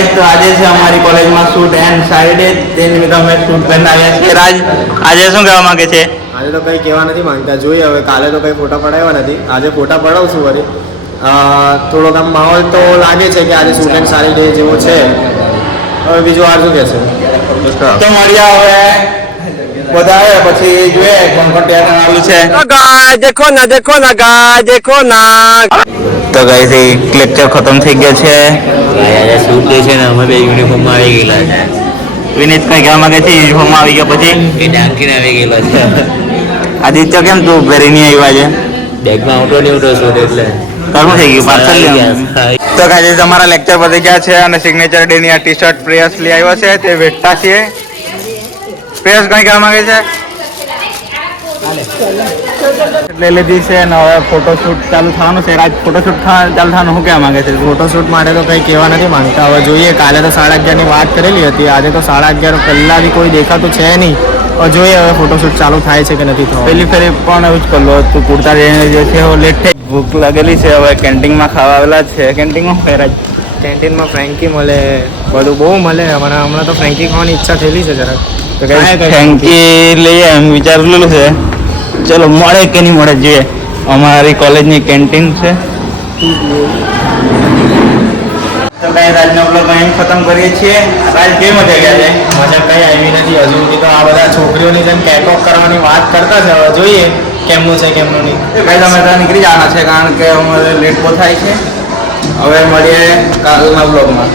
Guys तो आज છે અમારી કોલેજમાં શૂટ એન્ડ સારી ડે તે નિમિત્તે અમે શૂટ કરીને આવ્યા છીએ રાજ આજે શું કહેવા માંગે છે આજે તો કંઈ કહેવા નથી માંગતા જોઈએ હવે કાલે તો કંઈ ફોટા પડાવ્યા નથી આજે ફોટા પડાવશું વળી થોડોક આમ માહોલ તો લાગે છે કે આજે શૂટ એન્ડ સારી ડે જેવો છે હવે બીજું વાર શું કહેશે તો મળ્યા હવે બધા આવ્યા પછી જોઈએ કોણ કોણ તૈયાર આવેલું છે देखो ना देखो ना गाय देखो ना તો ગાઈસ એક લેક્ચર ખતમ થઈ ગયો છે આજે શૂટ ડે છે ને અમે બે યુનિફોર્મમાં આવી ગયેલા છે. વિનીત કઈ કહેવા માંગે છે યુનિફોર્મમાં આવી ગયા પછી એ ડાંકીને આવી ગયેલા છે. આદિત્ય કેમ તું ઘરે નહીં આવ્યો આજે બેગમાં આવતો નહીં આવતો શૂટ એટલે કરવું થઈ ગયું પાર્સલ આવી લેવાનું ગયા. તો ગાઈસ અમારા લેક્ચર પતી ગયા છે અને સિગ્નેચર ડે ની આ ટી શર્ટ પ્રેયસ લઈ આવ્યો છે તે વેચતા છીએ પ્રેયસ કઈ કહેવા માંગે છે લઈ લીધી છે અને હવે ફોટોશૂટ ચાલુ થવાનું છે રાજ ફોટોશૂટ ચાલુ થવાનું શું કહેવા માંગે છે ફોટોશૂટ માટે તો કંઈ કહેવા નથી માંગતા હવે જોઈએ કાલે તો 11:30ની વાત કરેલી હતી આજે તો 11:30 પહેલાં બી કોઈ દેખાતું છે નહીં હવે જોઈએ હવે ફોટોશૂટ ચાલુ થાય છે કે નથી થતું પહેલી ફેરી પણ એવું જ કરલો તું કુર્તા લઈને જે છે લેટ થઈ ભૂખ લાગેલી છે હવે કેન્ટીનમાં ખાવા આવેલા છે કેન્ટીનમાં શું રાજ કેન્ટીનમાં ફ્રેન્કી મળે બધું બહુ મળે હમણાં તો ફ્રેન્કી ખાવાની ઈચ્છા થયેલી છે જરાક તો થેન્કી લઈએ એમ વિચારેલું છે ચલો મળે કે નહીં મળે જોઈએ અમારી કોલેજની કેન્ટીન છે તો કઈ રાજનો બ્લોગ અહીં ખતમ કરીએ છીએ રાજ કેવી મજા ગયા છે મજા કંઈ આવી નથી હજુ સુધી તો આ બધા છોકરીઓની જેમ કેકઓક કરવાની વાત કરતા છે હવે જોઈએ કેમનું છે કેમનું નહીં કઈ તમે ત્યાં નીકળી જવાના છે કારણ કે અમારે લેટ બહુ થાય છે હવે મળીએ કાલના બ્લોગમાં